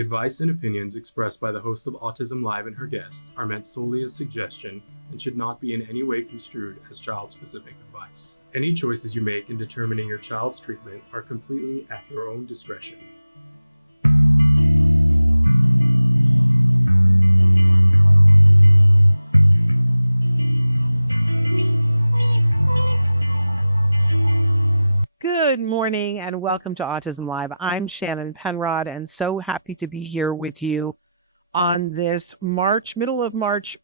The advice and opinions expressed by the host of Autism-Live and her guests are meant solely as suggestion and should not be in any way construed as child-specific advice. Any choices you make in determining your child's treatment are completely at your own discretion. Good morning and welcome to Autism Live. I'm Shannon Penrod and so happy to be here with you on this middle of March,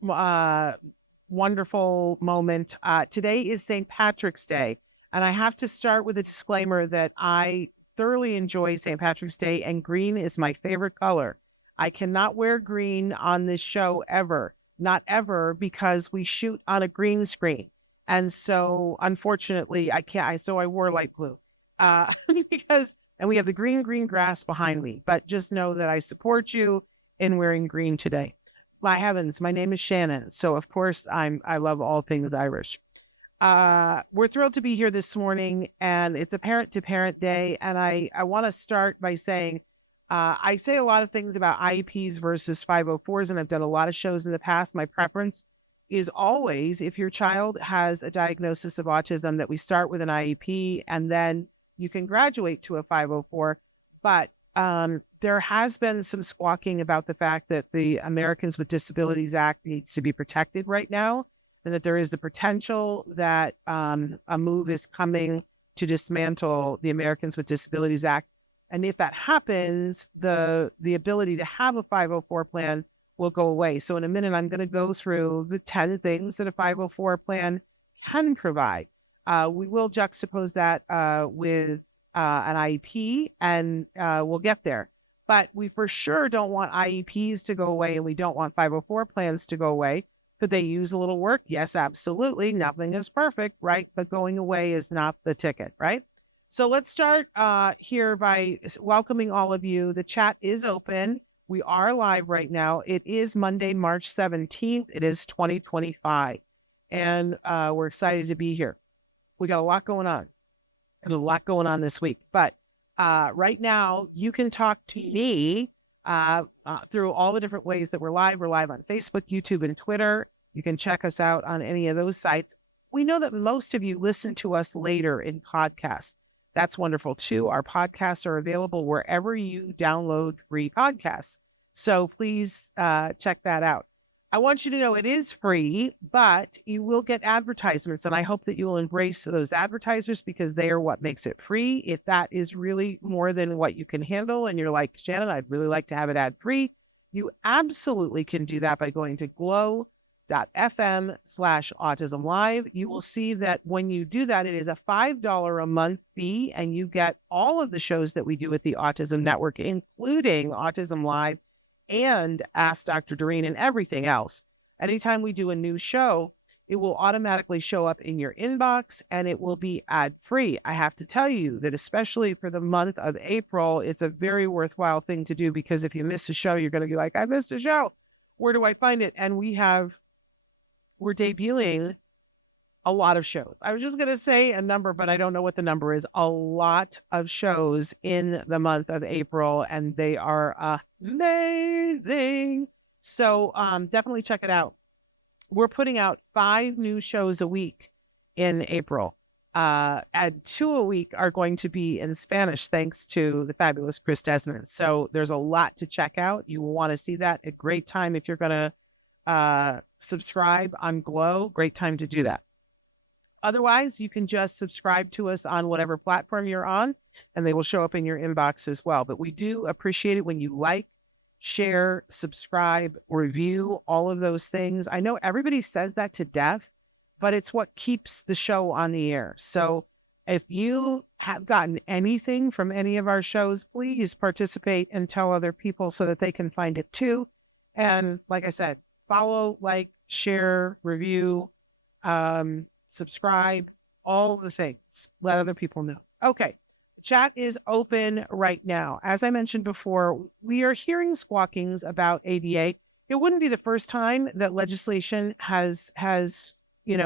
wonderful moment. Today is St. Patrick's Day, and I have to start with a disclaimer that I thoroughly enjoy St. Patrick's Day and green is my favorite color. I cannot wear green on this show ever, not ever, because we shoot on a green screen. And so, unfortunately, I can't. So I wore light blue, because, and we have the green grass behind me. But just know that I support you in wearing green today. My heavens, my name is Shannon, so of course I love all things Irish. We're thrilled to be here this morning, and it's a parent-to-parent day. And I want to start by saying, I say a lot of things about IEPs versus 504s, and I've done a lot of shows in the past. My preference is always, if your child has a diagnosis of autism, that we start with an IEP and then you can graduate to a 504. But there has been some squawking about the fact that the Americans with Disabilities Act needs to be protected right now, and that there is the potential that a move is coming to dismantle the Americans with Disabilities Act. And if that happens, the ability to have a 504 plan will go away. So in a minute, I'm going to go through the 10 things that a 504 plan can provide. We will juxtapose that with an IEP, and we'll get there. But we for sure don't want IEPs to go away, and we don't want 504 plans to go away. Could they use a little work? Yes, absolutely. Nothing is perfect, right? But going away is not the ticket, right? So let's start here by welcoming all of you. The chat is open. We are live right now. It is Monday, March 17th. It is 2025. And we're excited to be here. We got a lot going on. And a lot going on this week. But right now, you can talk to me through all the different ways that we're live. We're live on Facebook, YouTube, and Twitter. You can check us out on any of those sites. We know that most of you listen to us later in podcasts. That's wonderful too. Our podcasts are available wherever you download free podcasts. So please check that out. I want you to know it is free, but you will get advertisements. And I hope that you will embrace those advertisers because they are what makes it free. If that is really more than what you can handle and you're like, Shannon, I'd really like to have it ad free, you absolutely can do that by going to glow.fm/autism-live. You will see that when you do that, it is a $5 a month fee, and you get all of the shows that we do at the Autism Network, including Autism Live and Ask Dr. Doreen and everything else. Anytime we do a new show, it will automatically show up in your inbox and it will be ad-free. I have to tell you that especially for the month of April, it's a very worthwhile thing to do, because if you miss a show, you're going to be like, I missed a show. Where do I find it? And we're debuting a lot of shows. I was just going to say a number, but I don't know what the number is. A lot of shows in the month of April, and they are amazing. So definitely check it out. We're putting out 5 new shows a week in April. And 2 a week are going to be in Spanish, thanks to the fabulous Chris Desmond. So there's a lot to check out. You will want to see that. A great time if you're going to subscribe on Glow. Great time to do that. Otherwise, you can just subscribe to us on whatever platform you're on, and they will show up in your inbox as well. But we do appreciate it when you like, share, subscribe, review, all of those things. I know everybody says that to death, but it's what keeps the show on the air. So if you have gotten anything from any of our shows, please participate and tell other people so that they can find it too. And like I said, follow, like, share, review, subscribe, all the things. Let other people know. Okay. Chat is open right now. As I mentioned before, we are hearing squawkings about ADA. It wouldn't be the first time that legislation has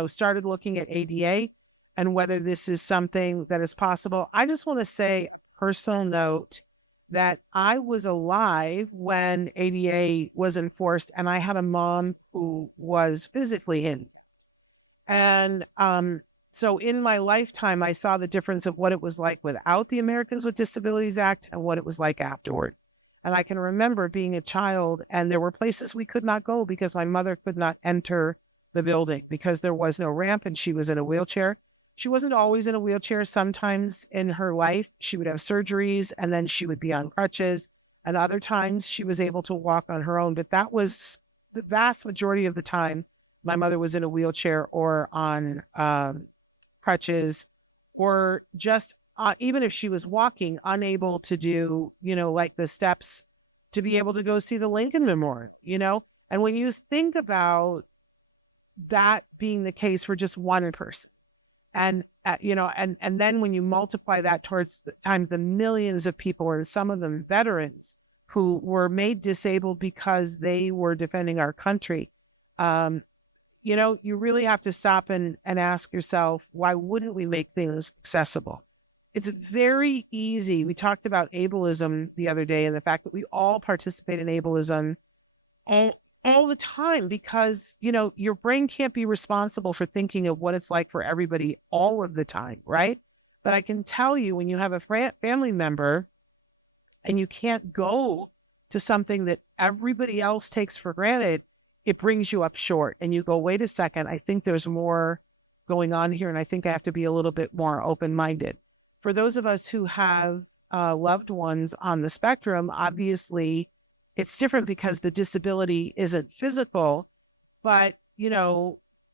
started looking at ADA and whether this is something that is possible. I just want to say, personal note, that I was alive when ADA was enforced, and I had a mom who was physically in. And so in my lifetime, I saw the difference of what it was like without the Americans with Disabilities Act and what it was like afterwards. And I can remember being a child, and there were places we could not go because my mother could not enter the building because there was no ramp and she was in a wheelchair. She wasn't always in a wheelchair. Sometimes in her life, she would have surgeries and then she would be on crutches. And other times she was able to walk on her own. But that was the vast majority of the time my mother was in a wheelchair or on crutches, or just even if she was walking, unable to do, like the steps to be able to go see the Lincoln Memorial. And when you think about that being the case for just one person, and and then when you multiply that towards times the millions of people, and some of them veterans who were made disabled because they were defending our country, you really have to stop and ask yourself, why wouldn't we make things accessible? It's very easy. We talked about ableism the other day and the fact that we all participate in ableism all the time because, your brain can't be responsible for thinking of what it's like for everybody all of the time, right? But I can tell you, when you have a family member and you can't go to something that everybody else takes for granted, it brings you up short and you go, wait a second, I think there's more going on here. And I think I have to be a little bit more open-minded. For those of us who have loved ones on the spectrum, obviously it's different because the disability isn't physical. But,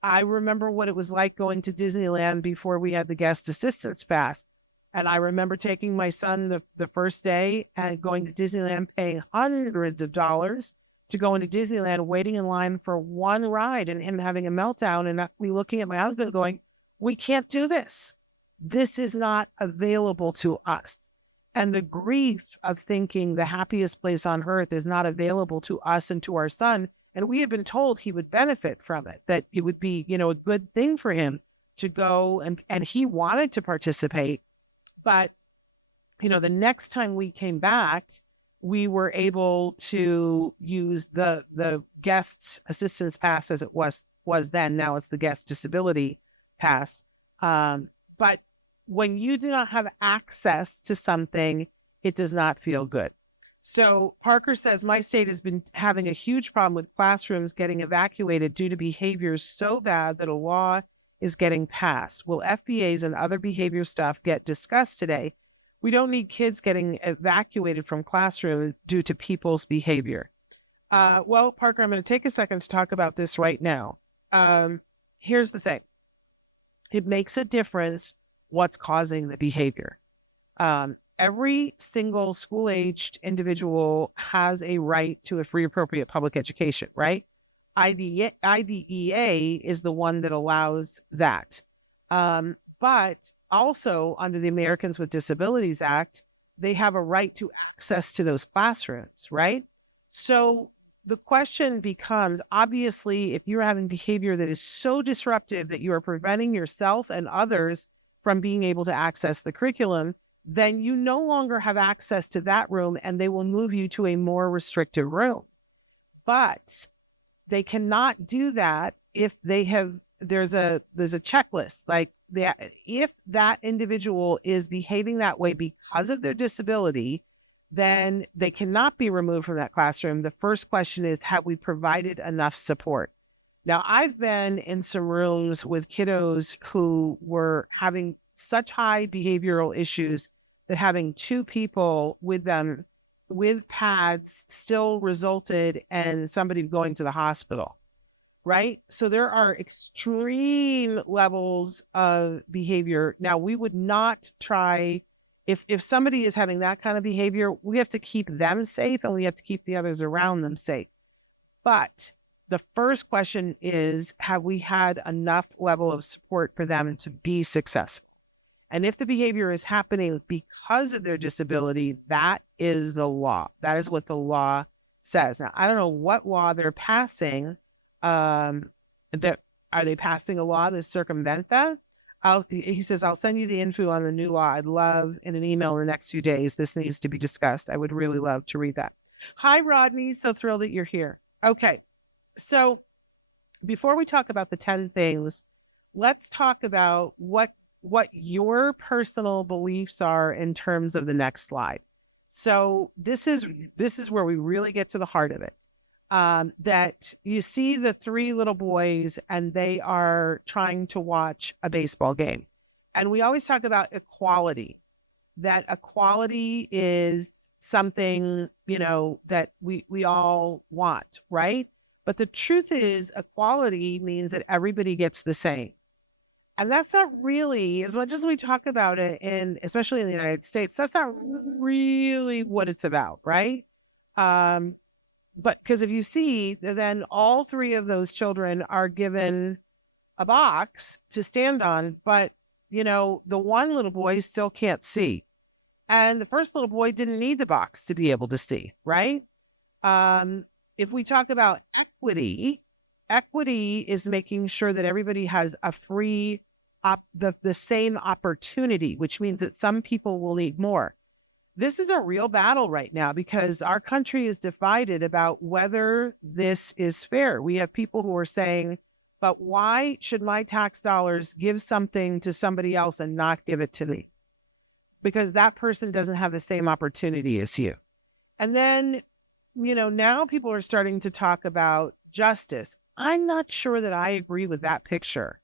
I remember what it was like going to Disneyland before we had the guest assistance pass. And I remember taking my son the first day and going to Disneyland, paying hundreds of dollars to go into Disneyland, waiting in line for one ride and him having a meltdown and me looking at my husband going, we can't do this. This is not available to us. And the grief of thinking the happiest place on earth is not available to us and to our son. And we had been told he would benefit from it, that it would be, a good thing for him to go and he wanted to participate. But, the next time we came back, we were able to use the guest assistance pass as it was then. Now it's the guest disability pass. But when you do not have access to something, it does not feel good. So Parker says, my state has been having a huge problem with classrooms getting evacuated due to behaviors so bad that a law is getting passed. Will FBAs and other behavior stuff get discussed today? We don't need kids getting evacuated from classrooms due to people's behavior. Well, Parker, I'm going to take a second to talk about this right now. Here's the thing. It makes a difference what's causing the behavior. Every single school-aged individual has a right to a free, appropriate public education, right? IDEA is the one that allows that. But also under the Americans with Disabilities Act, they have a right to access to those classrooms, right? So the question becomes, obviously, if you're having behavior that is so disruptive that you are preventing yourself and others from being able to access the curriculum, then you no longer have access to that room and they will move you to a more restricted room. But they cannot do that if there's a checklist, like if that individual is behaving that way because of their disability, then they cannot be removed from that classroom. The first question is, have we provided enough support? Now, I've been in some rooms with kiddos who were having such high behavioral issues that having two people with them with pads still resulted in somebody going to the hospital, right? So there are extreme levels of behavior. Now, we would not try, if somebody is having that kind of behavior, we have to keep them safe and we have to keep the others around them safe. But the first question is, have we had enough level of support for them to be successful? And if the behavior is happening because of their disability, that is the law. That is what the law says. Now, I don't know what law they're passing. Are they passing a law to circumvent that? He says, I'll send you the info on the new law. I'd love in an email in the next few days. This needs to be discussed. I would really love to read that. Hi, Rodney. So thrilled that you're here. Okay. So before we talk about the 10 things, let's talk about what your personal beliefs are in terms of the next slide. So this is where we really get to the heart of it. That you see the 3 little boys and they are trying to watch a baseball game. And we always talk about equality, that equality is something, that we all want, right? But the truth is equality means that everybody gets the same. And that's not really, as much as we talk about it especially in the United States, that's not really what it's about, right? But because if you see, then all 3 of those children are given a box to stand on, but the one little boy still can't see. And the first little boy didn't need the box to be able to see, right? If we talk about equity is making sure that everybody has a free, the same opportunity, which means that some people will need more. This is a real battle right now because our country is divided about whether this is fair. We have people who are saying, but why should my tax dollars give something to somebody else and not give it to me? Because that person doesn't have the same opportunity as you. And then, now people are starting to talk about justice. I'm not sure that I agree with that picture.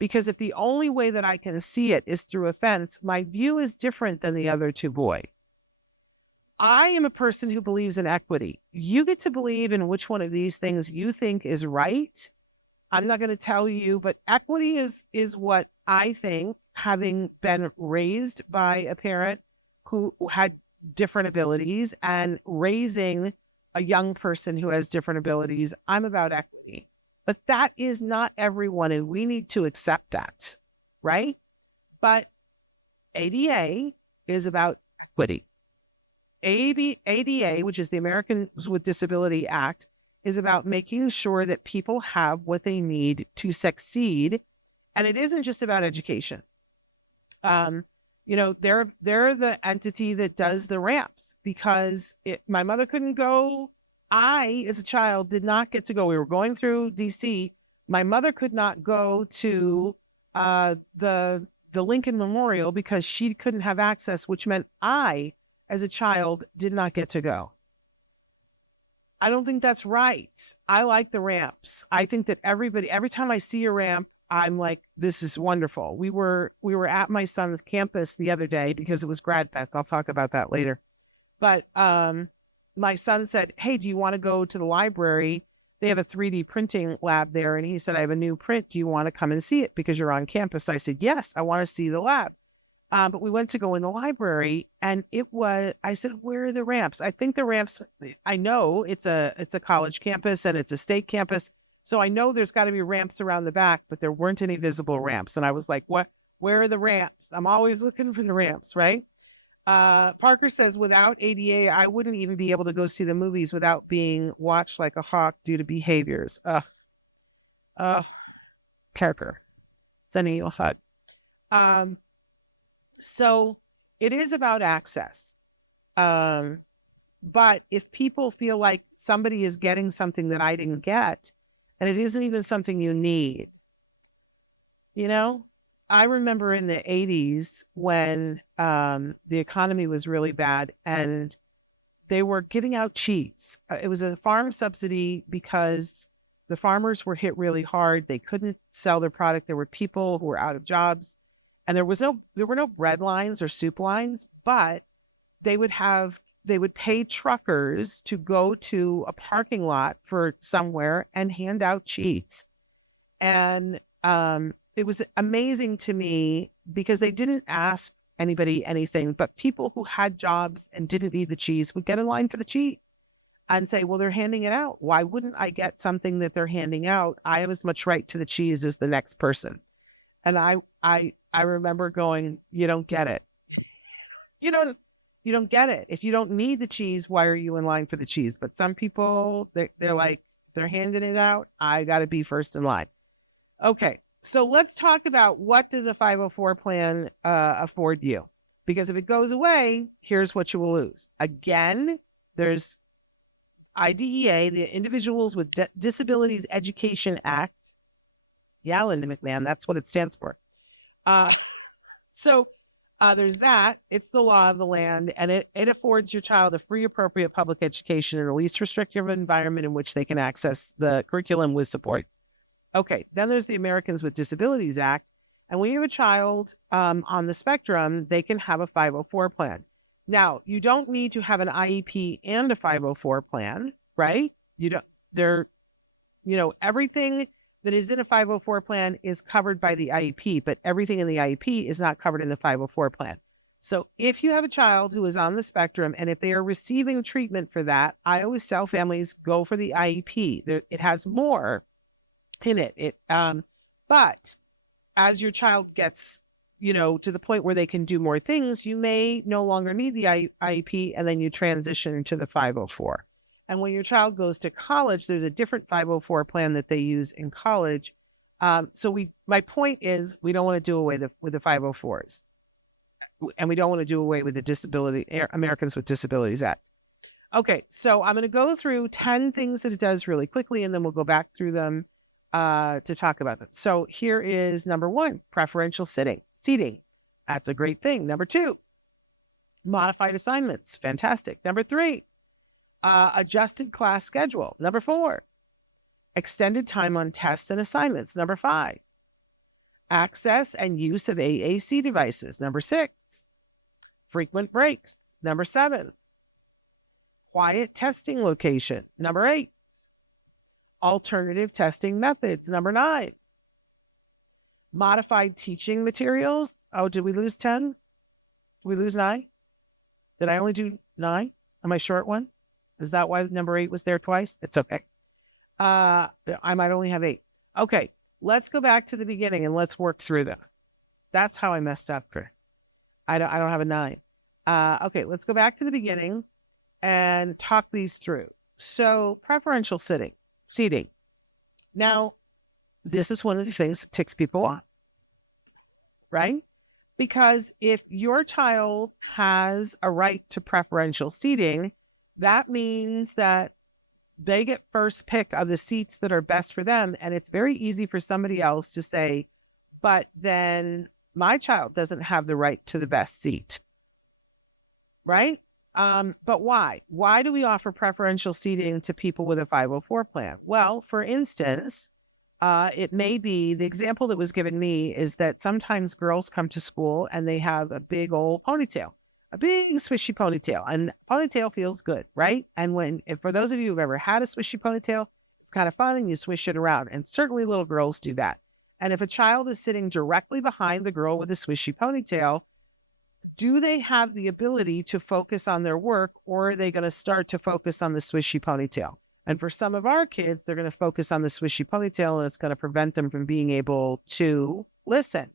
Because if the only way that I can see it is through a fence, my view is different than the other 2 boys. I am a person who believes in equity. You get to believe in which one of these things you think is right. I'm not going to tell you, but equity is what I think, having been raised by a parent who had different abilities and raising a young person who has different abilities, I'm about equity. But that is not everyone, and we need to accept that, right? But ADA is about equity. ADA, which is the Americans with Disability Act, is about making sure that people have what they need to succeed. And it isn't just about education. They're the entity that does the ramps because my mother couldn't go. I, as a child, did not get to go. We were going through DC. My mother could not go to the Lincoln Memorial because she couldn't have access, which meant I, as a child, did not get to go. I don't think that's right. I like the ramps. I think that every time I see a ramp, I'm like, this is wonderful. We were at my son's campus the other day because it was Grad Fest. I'll talk about that later. But my son said, hey, do you want to go to the library? They have a 3D printing lab there. And he said, I have a new print. Do you want to come and see it because you're on campus? I said, yes, I want to see the lab. But we went to go in the library and I said, where are the ramps? I think the ramps, I know it's a college campus and it's a state campus. So I know there's got to be ramps around the back, but there weren't any visible ramps. And I was like, what? Where are the ramps? I'm always looking for the ramps, right? Parker says, without ADA, I wouldn't even be able to go see the movies without being watched like a hawk due to behaviors. Parker, sending you a hug. So it is about access. But if people feel like somebody is getting something that I didn't get, and it isn't even something you need, I remember in the 80s when the economy was really bad and they were giving out cheese. It was a farm subsidy because the farmers were hit really hard. They couldn't sell their product. There were people who were out of jobs, and there were no bread lines or soup lines, but they would pay truckers to go to a parking lot for somewhere and hand out cheese. And it was amazing to me because they didn't ask anybody anything, but people who had jobs and didn't need the cheese would get in line for the cheese and say, well, they're handing it out. Why wouldn't I get something that they're handing out? I have as much right to the cheese as the next person. And I remember going, you don't get it. You don't get it. If you don't need the cheese, why are you in line for the cheese? But some people, they're like, they're handing it out. I got to be first in line. Okay. So let's talk about what does a 504 plan afford you? Because if it goes away, here's what you will lose. Again, there's IDEA, the Individuals with Disabilities Education Act. Yeah, Linda McMahon, that's what it stands for. So there's that. It's the law of the land, and it affords your child a free, appropriate public education in a least restrictive environment in which they can access the curriculum with support. Okay, then there's the Americans with Disabilities Act. And when you have a child on the spectrum, they can have a 504 plan. Now, you don't need to have an IEP and a 504 plan, right? You don't, they're, everything that is in a 504 plan is covered by the IEP, but everything in the IEP is not covered in the 504 plan. So if you have a child who is on the spectrum and if they are receiving treatment for that, I always tell families go for the IEP. It has more in it. But as your child gets, to the point where they can do more things, you may no longer need the IEP, and then you transition into the 504. And when your child goes to college, there's a different 504 plan that they use in college. My point is, we don't want to do away with the 504s, and we don't want to do away with the Americans with Disabilities Act. Okay, so I'm going to go through 10 things that it does really quickly, and then we'll go back through them to talk about them. So here is number 1, preferential seating. That's a great thing. Number 2, modified assignments. Fantastic. Number 3, adjusted class schedule. Number 4, extended time on tests and assignments. Number 5, access and use of AAC devices. Number 6, frequent breaks. Number 7, quiet testing location. Number 8, alternative testing methods. Number 9, modified teaching materials. Oh, did we lose 10? Did we lose 9? Did I only do 9? Am I short one? Is that why number 8 was there twice? It's okay. I might only have 8. Okay, let's go back to the beginning and let's work through them. That's how I messed up, Chris. I don't have a 9. Okay, let's go back to the beginning and talk these through. So preferential seating. Now, this is one of the things that ticks people off, right? Because if your child has a right to preferential seating, that means that they get first pick of the seats that are best for them. And it's very easy for somebody else to say, but then my child doesn't have the right to the best seat, right? But why? Why do we offer preferential seating to people with a 504 plan? Well, for instance, it may be, the example that was given me is that sometimes girls come to school and they have a big old ponytail, a big swishy ponytail, and ponytail feels good, right? And for those of you who've ever had a swishy ponytail, it's kind of fun and you swish it around. And certainly little girls do that. And if a child is sitting directly behind the girl with a swishy ponytail, do they have the ability to focus on their work, or are they going to start to focus on the swishy ponytail? And for some of our kids, they're going to focus on the swishy ponytail, and it's going to prevent them from being able to listen.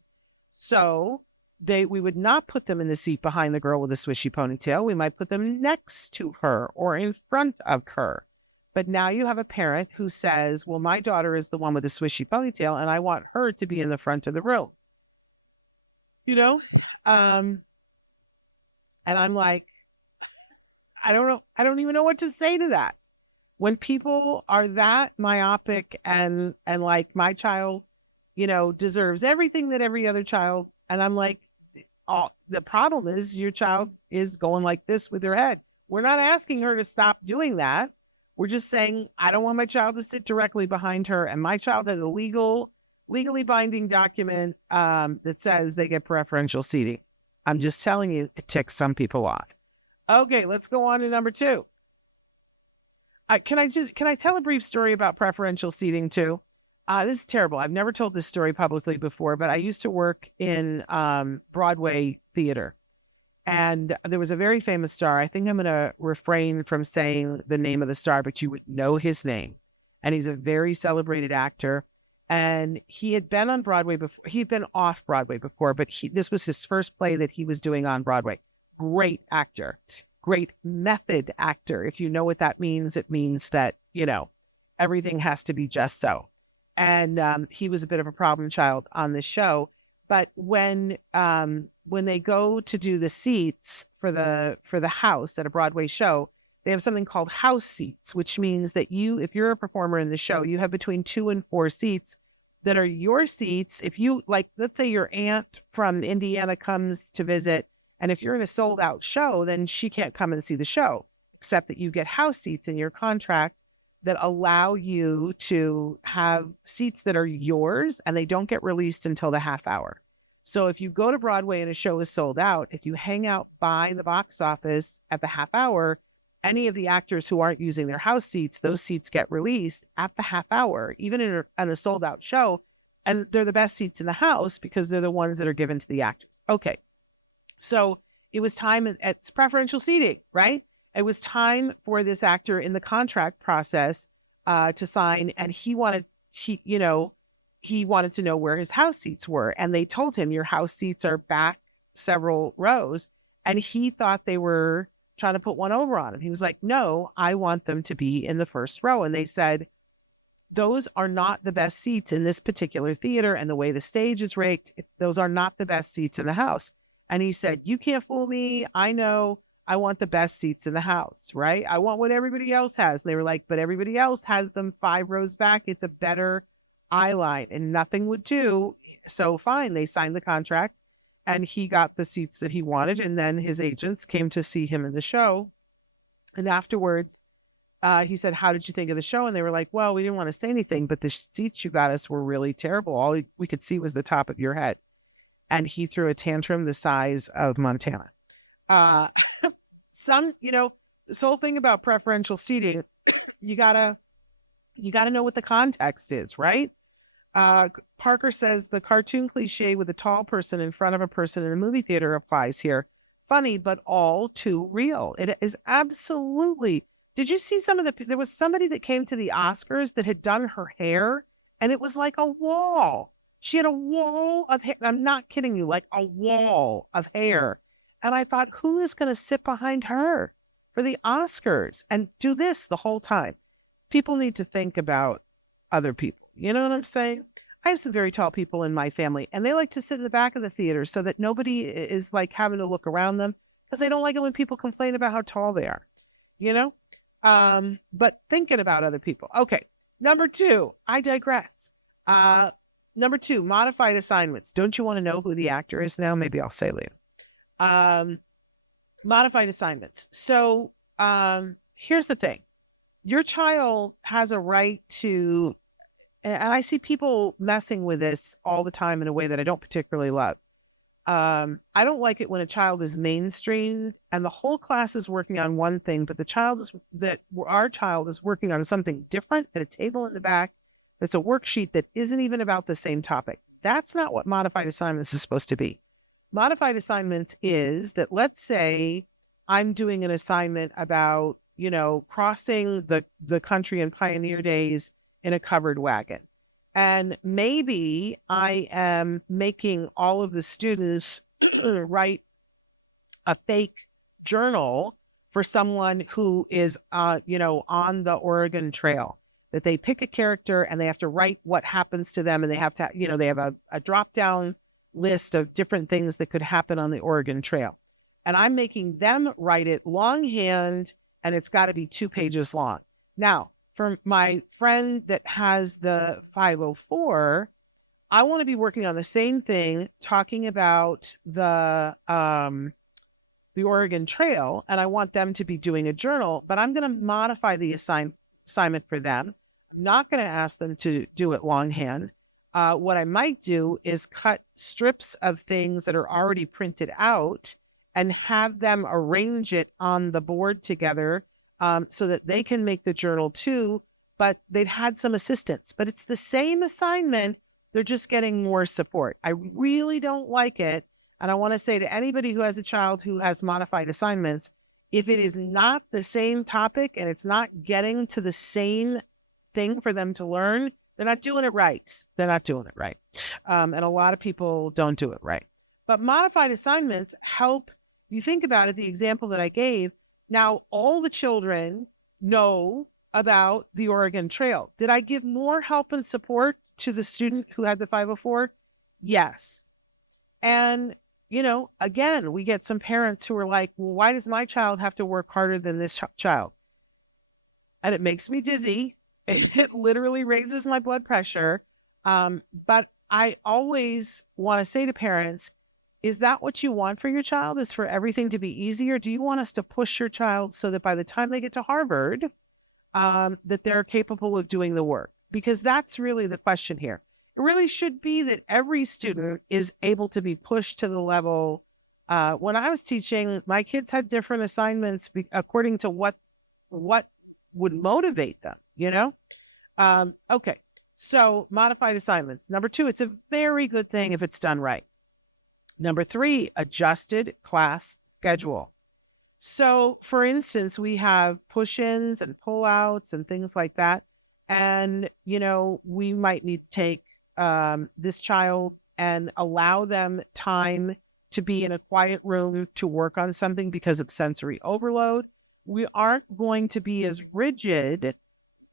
So we would not put them in the seat behind the girl with the swishy ponytail. We might put them next to her or in front of her. But now you have a parent who says, well, my daughter is the one with the swishy ponytail, and I want her to be in the front of the room. And I'm like, I don't know. I don't even know what to say to that. When people are that myopic and like, my child, deserves everything that every other child. And I'm like, oh, the problem is your child is going like this with their head. We're not asking her to stop doing that. We're just saying, I don't want my child to sit directly behind her. And my child has a legally binding document that says they get preferential seating. I'm just telling you, it ticks some people off. Okay, let's go on to number 2. Can I tell a brief story about preferential seating too? This is terrible. I've never told this story publicly before, but I used to work in Broadway theater. And there was a very famous star. I think I'm going to refrain from saying the name of the star, but you would know his name. And he's a very celebrated actor. And he had been on Broadway before. He'd been off Broadway before, but this was his first play that he was doing on Broadway. Great actor, great method actor. If you know what that means, it means that, everything has to be just so. And he was a bit of a problem child on this show. But when they go to do the seats for the house at a Broadway show, they have something called house seats, which means that if you're a performer in the show, you have between 2 and 4 seats that are your seats. If you, like, let's say your aunt from Indiana comes to visit, and if you're in a sold out show, then she can't come and see the show, except that you get house seats in your contract that allow you to have seats that are yours and they don't get released until the half hour. So if you go to Broadway and a show is sold out, if you hang out by the box office at the half hour, any of the actors who aren't using their house seats, those seats get released at the half hour, even in a sold out show. And they're the best seats in the house because they're the ones that are given to the actors. Okay. So it was time, it's preferential seating, right? It was time for this actor in the contract process to sign, and he wanted to know where his house seats were. And they told him, your house seats are back several rows. And he thought they were trying to put one over on him. He was like, no, I want them to be in the first row. And they said, those are not the best seats in this particular theater. And the way the stage is rigged, those are not the best seats in the house. And he said, you can't fool me. I know. I want the best seats in the house, right? I want what everybody else has. And they were like, but everybody else has them 5 rows back. It's a better eye line, and nothing would do. So fine, they signed the contract and he got the seats that he wanted. And then his agents came to see him in the show. And afterwards, he said, how did you think of the show? And they were like, well, we didn't want to say anything, but the seats you got us were really terrible. All we could see was the top of your head. And he threw a tantrum the size of Montana. This whole thing about preferential seating, you gotta know what the context is, right? Parker says the cartoon cliche with a tall person in front of a person in a movie theater applies here. Funny, but all too real. It is absolutely. Did you see there was somebody that came to the Oscars that had done her hair, and it was like a wall. She had a wall of hair. I'm not kidding you, like a wall of hair. And I thought, who is going to sit behind her for the Oscars and do this the whole time? People need to think about other people. You know what I'm saying? I have some very tall people in my family, and they like to sit in the back of the theater so that nobody is like having to look around them, because they don't like it when people complain about how tall they are, you know? But thinking about other people. Okay. Number 2, I digress. Number 2, modified assignments. Don't you want to know who the actor is now? Maybe I'll say later. Modified assignments. So here's the thing. Your child has a right to, and I see people messing with this all the time in a way that I don't particularly love. I don't like it when a child is mainstream and the whole class is working on one thing, but our child is working on something different at a table in the back. It's a worksheet that isn't even about the same topic. That's not what modified assignments is supposed to be. Modified assignments is that, let's say I'm doing an assignment about, crossing the country in pioneer days in a covered wagon. And maybe I am making all of the students write a fake journal for someone who is, on the Oregon Trail, that they pick a character and they have to write what happens to them. And they have to, they have a drop down list of different things that could happen on the Oregon Trail. And I'm making them write it longhand, and it's got to be 2 pages long. Now, for my friend that has the 504, I want to be working on the same thing, talking about the Oregon Trail, and I want them to be doing a journal, but I'm going to modify the assignment for them. I'm not going to ask them to do it longhand. What I might do is cut strips of things that are already printed out and have them arrange it on the board together, so that they can make the journal too, but they've had some assistance. But it's the same assignment. They're just getting more support. I really don't like it. And I want to say to anybody who has a child who has modified assignments, if it is not the same topic and it's not getting to the same thing for them to learn, they're not doing it right. They're not doing it right. And a lot of people don't do it right. But modified assignments help. You think about it, the example that I gave, now all the children know about the Oregon Trail. Did I give more help and support to the student who had the 504? Yes. And, again, we get some parents who are like, well, why does my child have to work harder than this child? And it makes me dizzy. It literally raises my blood pressure. But I always want to say to parents, is that what you want for your child, is for everything to be easier? Do you want us to push your child so that by the time they get to Harvard, that they're capable of doing the work? Because that's really the question here. It really should be that every student is able to be pushed to the level. When I was teaching, my kids had different assignments according to what would motivate them, Okay. So modified assignments. Number 2, it's a very good thing if it's done right. Number 3, adjusted class schedule. So for instance, we have push-ins and pull-outs and things like that. And, we might need to take this child and allow them time to be in a quiet room to work on something because of sensory overload. We aren't going to be as rigid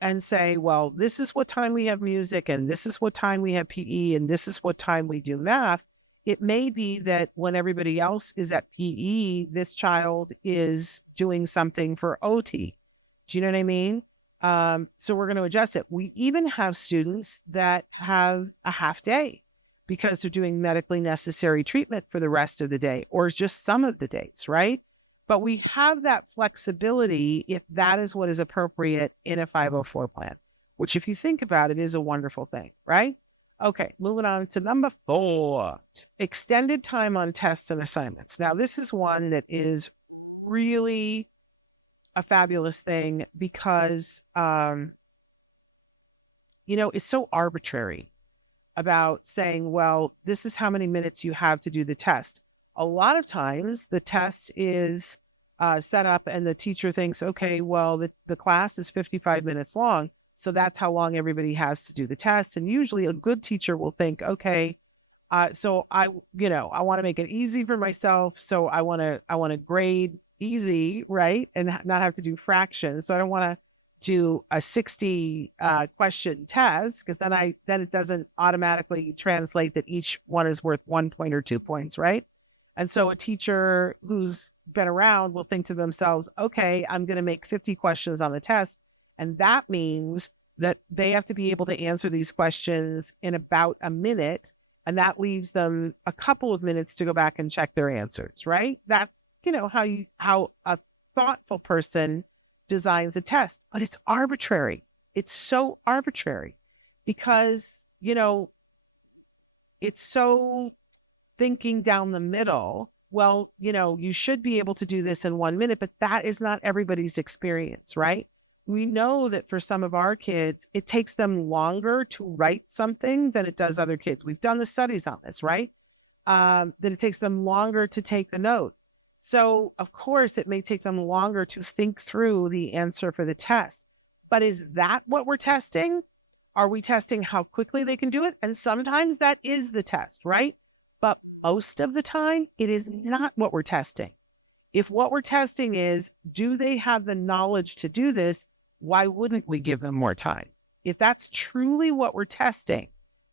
and say, well, this is what time we have music, and this is what time we have PE, and this is what time we do math. It may be that when everybody else is at PE, this child is doing something for OT. Do you know what I mean? So we're going to adjust it. We even have students that have a half day because they're doing medically necessary treatment for the rest of the day, or just some of the days, right? But we have that flexibility if that is what is appropriate in a 504 plan, which, if you think about it, is a wonderful thing, right? Okay, moving on to number 4, extended time on tests and assignments. Now, this is one that is really a fabulous thing because, it's so arbitrary about saying, well, this is how many minutes you have to do the test. A lot of times the test is set up and the teacher thinks, okay, well, the class is 55 minutes long. So that's how long everybody has to do the test. And usually a good teacher will think, okay, so I want to make it easy for myself. So I want to grade easy, right? And not have to do fractions. So I don't want to do a 60 question test, because then it doesn't automatically translate that each one is worth 1 point or 2 points, right? And so a teacher who's been around will think to themselves, okay, I'm going to make 50 questions on the test. And that means that they have to be able to answer these questions in about a minute. And that leaves them a couple of minutes to go back and check their answers, right? That's, how a thoughtful person designs a test. But it's arbitrary. It's so arbitrary because, it's so thinking down the middle. Well, you should be able to do this in 1 minute, but that is not everybody's experience, right? We know that for some of our kids, it takes them longer to write something than it does other kids. We've done the studies on this, right? That it takes them longer to take the notes. So, of course, it may take them longer to think through the answer for the test. But is that what we're testing? Are we testing how quickly they can do it? And sometimes that is the test, right? But most of the time, it is not what we're testing. If what we're testing is, do they have the knowledge to do this? Why wouldn't we give them more time? If that's truly what we're testing,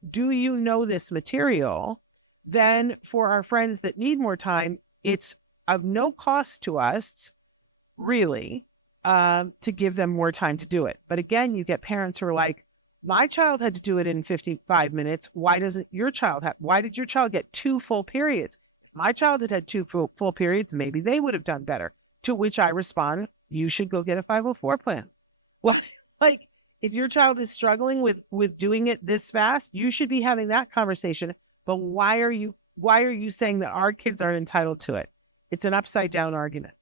do you know this material? Then for our friends that need more time, it's of no cost to us, really, to give them more time to do it. But again, you get parents who are like, my child had to do it in 55 minutes. Why did your child get 2 full periods? My child had 2 full periods. Maybe they would have done better. To which I respond, you should go get a 504 plan. Well, like, if your child is struggling with doing it this fast, you should be having that conversation. But why are you saying that our kids aren't entitled to it? It's an upside down argument.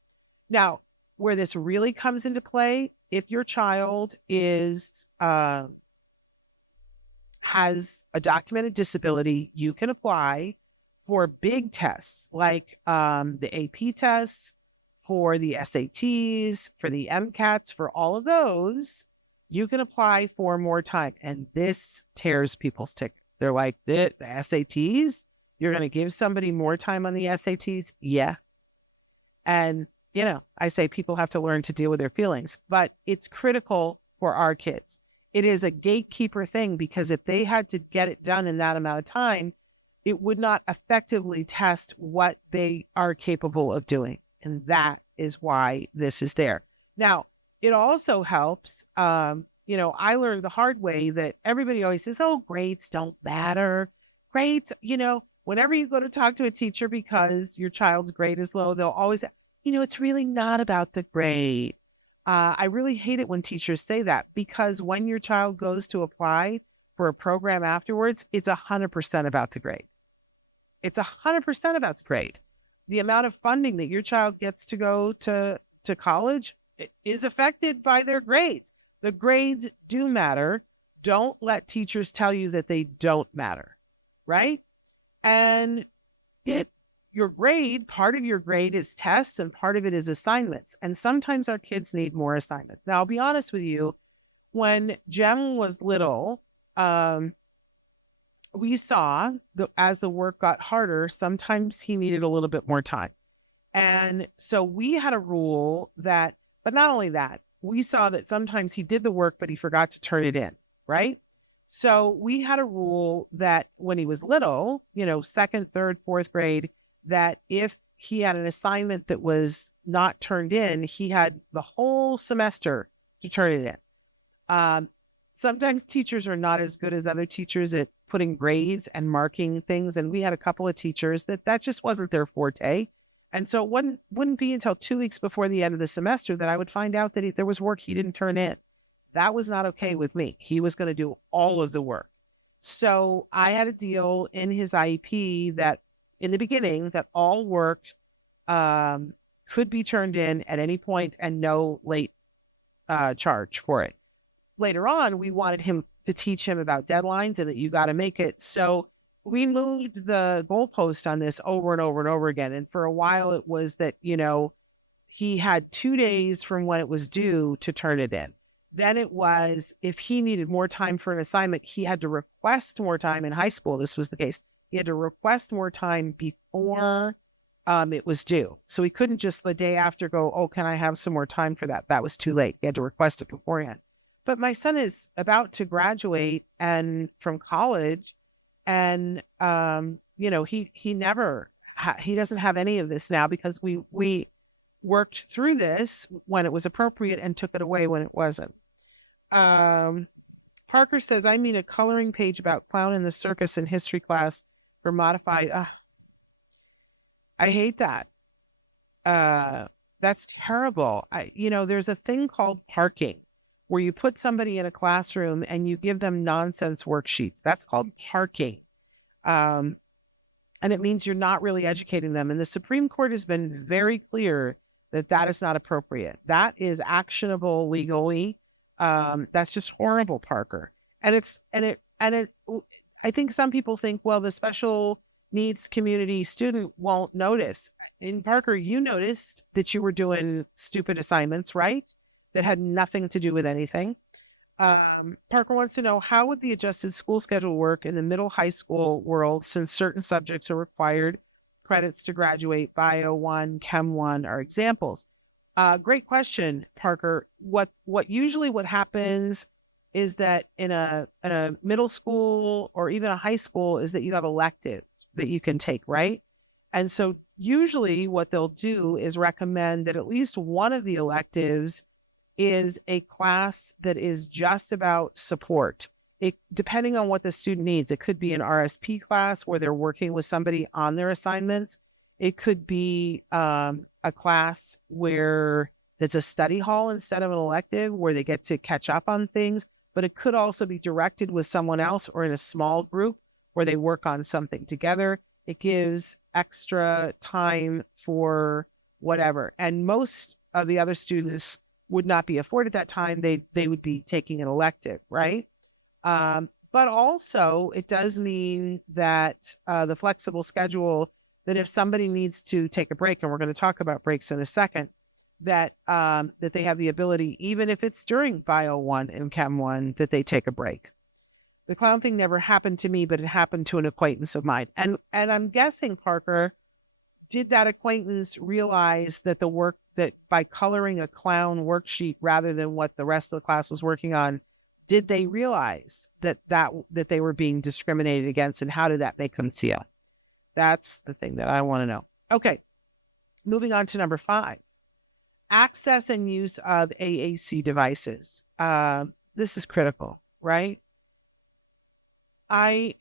Now, where this really comes into play, if your child is has a documented disability, you can apply for big tests like the AP tests, for the SATs, for the MCATs, for all of those. You can apply for more time. And this tears people's tick. They're like, the SATs? You're going to give somebody more time on the SATs? Yeah. And, I say people have to learn to deal with their feelings, but it's critical for our kids. It is a gatekeeper thing because if they had to get it done in that amount of time, it would not effectively test what they are capable of doing. And that is why this is there. Now, it also helps. I learned the hard way that everybody always says, oh, grades don't matter. Grades, whenever you go to talk to a teacher because your child's grade is low, they'll always, it's really not about the grade. I really hate it when teachers say that because when your child goes to apply for a program afterwards, it's 100% about the grade. It's 100% about the grade. The amount of funding that your child gets to go to college is affected by their grades. The grades do matter. Don't let teachers tell you that they don't matter, right? And your grade, part of your grade is tests and part of it is assignments. And sometimes our kids need more assignments. Now, I'll be honest with you, when Jem was little, we saw as the work got harder, sometimes he needed a little bit more time. And so we had a rule that, but not only that, we saw that sometimes he did the work, but he forgot to turn it in, right? So we had a rule that when he was little, second, third, fourth grade, that if he had an assignment that was not turned in, he had the whole semester to turn it in. Sometimes teachers are not as good as other teachers at putting grades and marking things. And we had a couple of teachers that just wasn't their forte. And so it wouldn't be until 2 weeks before the end of the semester that I would find out that there was work he didn't turn in. That was not okay with me. He was going to do all of the work. So I had a deal in his IEP that in the beginning that all work could be turned in at any point and no late charge for it. Later on, we wanted him to teach him about deadlines and that you got to make it. So we moved the goalpost on this over and over and over again. And for a while, it was that, he had 2 days from when it was due to turn it in. Then it was if he needed more time for an assignment, he had to request more time. In high school, this was the case. He had to request more time before it was due. So he couldn't just the day after go, oh, can I have some more time for that? That was too late. He had to request it beforehand. But my son is about to graduate and from college, and he never he doesn't have any of this now because we worked through this when it was appropriate and took it away when it wasn't. Parker says, I mean a coloring page about clown in the circus in history class for modified. I hate that. That's terrible. There's a thing called parking, where you put somebody in a classroom and you give them nonsense worksheets. That's called parking. And it means you're not really educating them. And the Supreme Court has been very clear that is not appropriate. That is actionable legally. That's just horrible, Parker. I think some people think, well, the special needs community student won't notice. In Parker, you noticed that you were doing stupid assignments, right? That had nothing to do with anything. Parker wants to know, how would the adjusted school schedule work in the middle high school world since certain subjects are required credits to graduate? Bio 1, Chem 1 are examples. Great question, Parker. What happens is that in a middle school or even a high school is that you have electives that you can take, right? And so usually what they'll do is recommend that at least one of the electives is a class that is just about support. Depending on what the student needs, it could be an RSP class where they're working with somebody on their assignments. It could be a class where it's a study hall instead of an elective where they get to catch up on things. But it could also be directed with someone else or in a small group where they work on something together. It gives extra time for whatever. And most of the other students would not be afforded that time. They would be taking an elective, right? But also it does mean that the flexible schedule, that if somebody needs to take a break, and we're going to talk about breaks in a second, that they have the ability, even if it's during Bio 1 and Chem 1, that they take a break. The clown thing never happened to me, but it happened to an acquaintance of mine. And I'm guessing, Parker, did that acquaintance realize that the work that by coloring a clown worksheet rather than what the rest of the class was working on, Did they realize that they were being discriminated against, and how did that make them feel? That's the thing that I want to know. Okay, moving on to number 5. Access and use of AAC devices. This is critical, right? I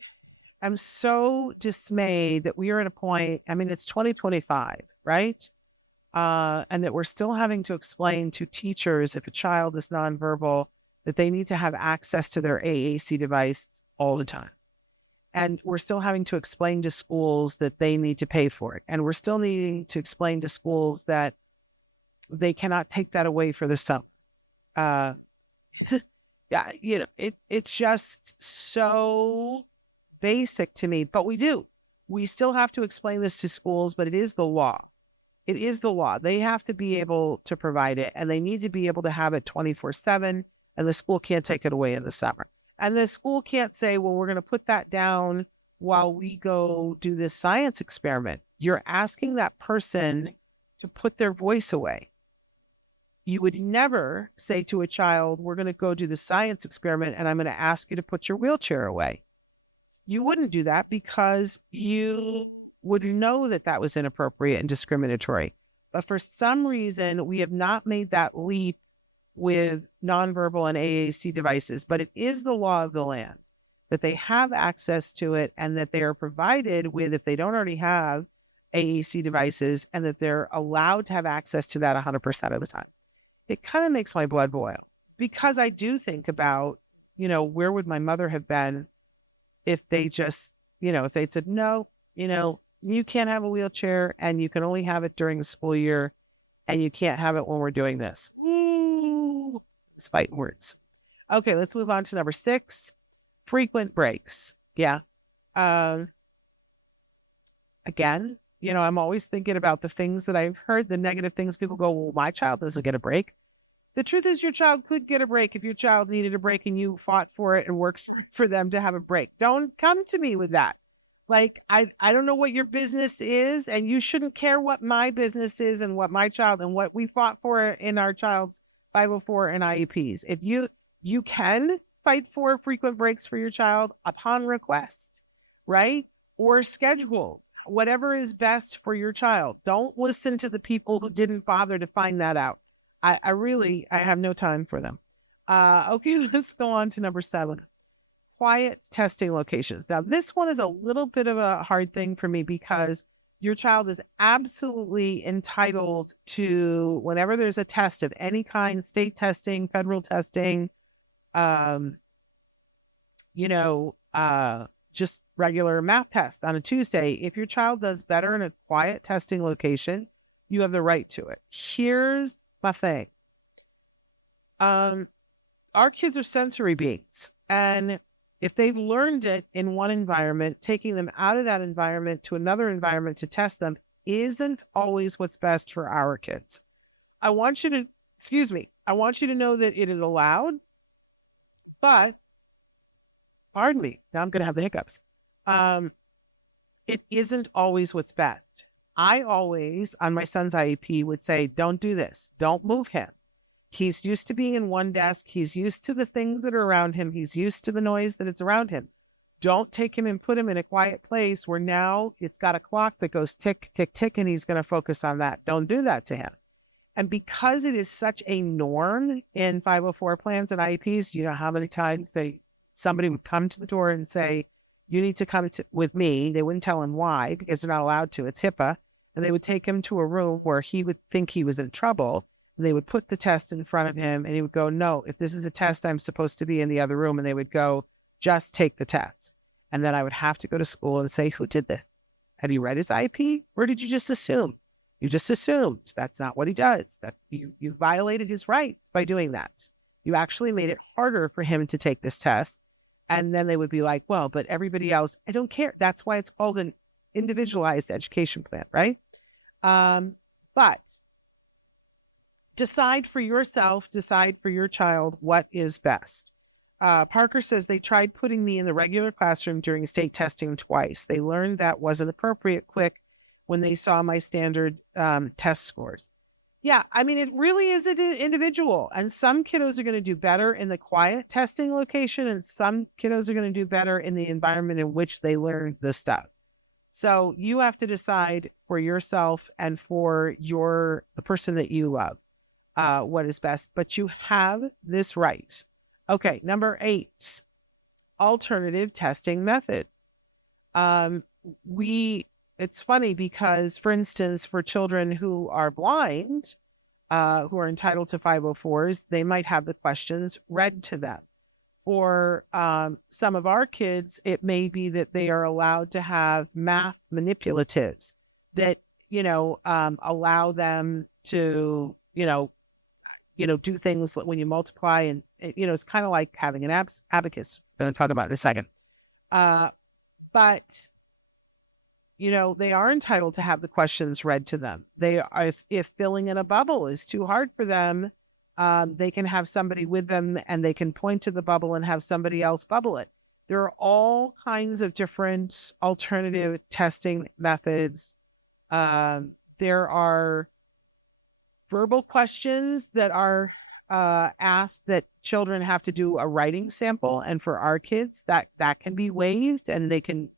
am so dismayed that we are at a point, I mean, it's 2025, right? And that we're still having to explain to teachers, if a child is nonverbal, that they need to have access to their AAC device all the time. And we're still having to explain to schools that they need to pay for it. And we're still needing to explain to schools that they cannot take that away for the summer. Yeah, it's just so basic to me, but we do. We still have to explain this to schools, but it is the law. It is the law. They have to be able to provide it, and they need to be able to have it 24/7, and the school can't take it away in the summer. And the school can't say, well, we're going to put that down while we go do this science experiment. You're asking that person to put their voice away. You would never say to a child, we're going to go do the science experiment, and I'm going to ask you to put your wheelchair away. You wouldn't do that because you would know that that was inappropriate and discriminatory. But for some reason, we have not made that leap with nonverbal and AAC devices, but it is the law of the land that they have access to it, and that they are provided with, if they don't already have AAC devices, and that they're allowed to have access to that 100% of the time. It kind of makes my blood boil, because I do think about, where would my mother have been if they just, if they'd said, no, you can't have a wheelchair, and you can only have it during the school year, and you can't have it when we're doing this. It's fighting words. Okay, let's move on to number 6, frequent breaks. Yeah. Again, I'm always thinking about the things that I've heard, the negative things. People go, well, my child doesn't get a break. The truth is, your child could get a break if your child needed a break and you fought for it and worked for them to have a break. Don't come to me with that. Like, I don't know what your business is, and you shouldn't care what my business is and what my child and what we fought for in our child's 504 and IEPs. If you can fight for frequent breaks for your child upon request, right? Or schedule, whatever is best for your child. Don't listen to the people who didn't bother to find that out. I have no time for them. Okay, let's go on to number 7. Quiet testing locations. Now, this one is a little bit of a hard thing for me, because your child is absolutely entitled to, whenever there's a test of any kind, state testing, federal testing, just regular math test on a Tuesday. If your child does better in a quiet testing location, you have the right to it. Here's my thing. Our kids are sensory beings, and if they've learned it in one environment, taking them out of that environment to another environment to test them isn't always what's best for our kids. I want you to know that it is allowed, but pardon me, now I'm going to have the hiccups. It isn't always what's best. I always, on my son's IEP, would say, don't do this. Don't move him. He's used to being in one desk. He's used to the things that are around him. He's used to the noise that it's around him. Don't take him and put him in a quiet place where now it's got a clock that goes tick, tick, tick, and he's going to focus on that. Don't do that to him. And because it is such a norm in 504 plans and IEPs, you know how many times somebody would come to the door and say, you need to come with me. They wouldn't tell him why, because they're not allowed to. It's HIPAA. And they would take him to a room where he would think he was in trouble. They would put the test in front of him, and he would go, no, if this is a test, I'm supposed to be in the other room. And they would go, just take the test. And then I would have to go to school and say, who did this? Have you read his IP? Or did you just assume? You just assumed. That's not what he does. You violated his rights by doing that. You actually made it harder for him to take this test. And then they would be like, well, but everybody else, I don't care. That's why it's called an individualized education plan, right? But decide for yourself, decide for your child what is best. Parker says they tried putting me in the regular classroom during state testing twice. They learned that wasn't appropriate quick when they saw my standard test scores. Yeah, I mean, it really is individual. And some kiddos are going to do better in the quiet testing location, and some kiddos are going to do better in the environment in which they learn the stuff. So you have to decide for yourself and for the person that you love, what is best. But you have this right. Okay, number 8, alternative testing methods. Um, we it's funny because, for instance, for children who are blind, who are entitled to 504s, they might have the questions read to them. For some of our kids, it may be that they are allowed to have math manipulatives that, allow them to, do things like when you multiply and, it's kind of like having an abacus. I'm going to talk about it in a second. But they are entitled to have the questions read to them. They are, if filling in a bubble is too hard for them, they can have somebody with them and they can point to the bubble and have somebody else bubble it. There are all kinds of different alternative testing methods. There are verbal questions that are asked that children have to do a writing sample. And for our kids, that can be waived and they can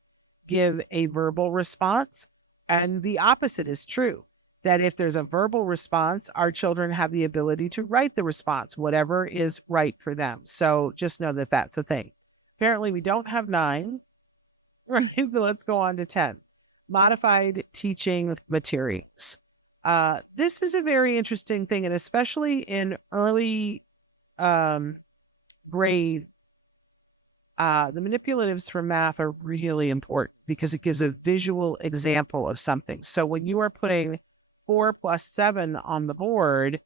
give a verbal response. And the opposite is true, that if there's a verbal response, our children have the ability to write the response, whatever is right for them. So just know that that's a thing. Apparently, we don't have 9. Right, but let's go on to 10. Modified teaching materials. This is a very interesting thing, and especially in early grades, the manipulatives for math are really important because it gives a visual example of something. So when you are putting 4 plus 7 on the board,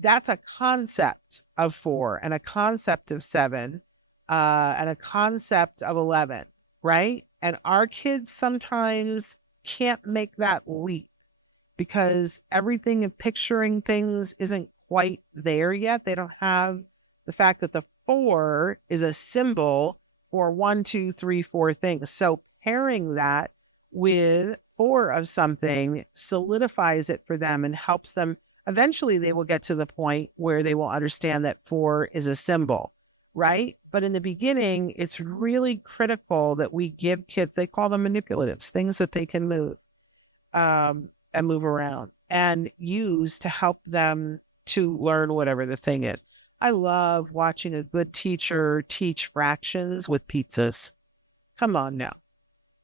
that's a concept of 4 and a concept of 7 and a concept of 11, right? And our kids sometimes can't make that leap because everything of picturing things isn't quite there yet. They don't have the fact that the 4 is a symbol for 1, 2, 3, 4 things. So pairing that with 4 of something solidifies it for them and helps them. Eventually, they will get to the point where they will understand that 4 is a symbol, right? But in the beginning, it's really critical that we give kids, they call them manipulatives, things that they can move and move around and use to help them to learn whatever the thing is. I love watching a good teacher teach fractions with pizzas. Come on now.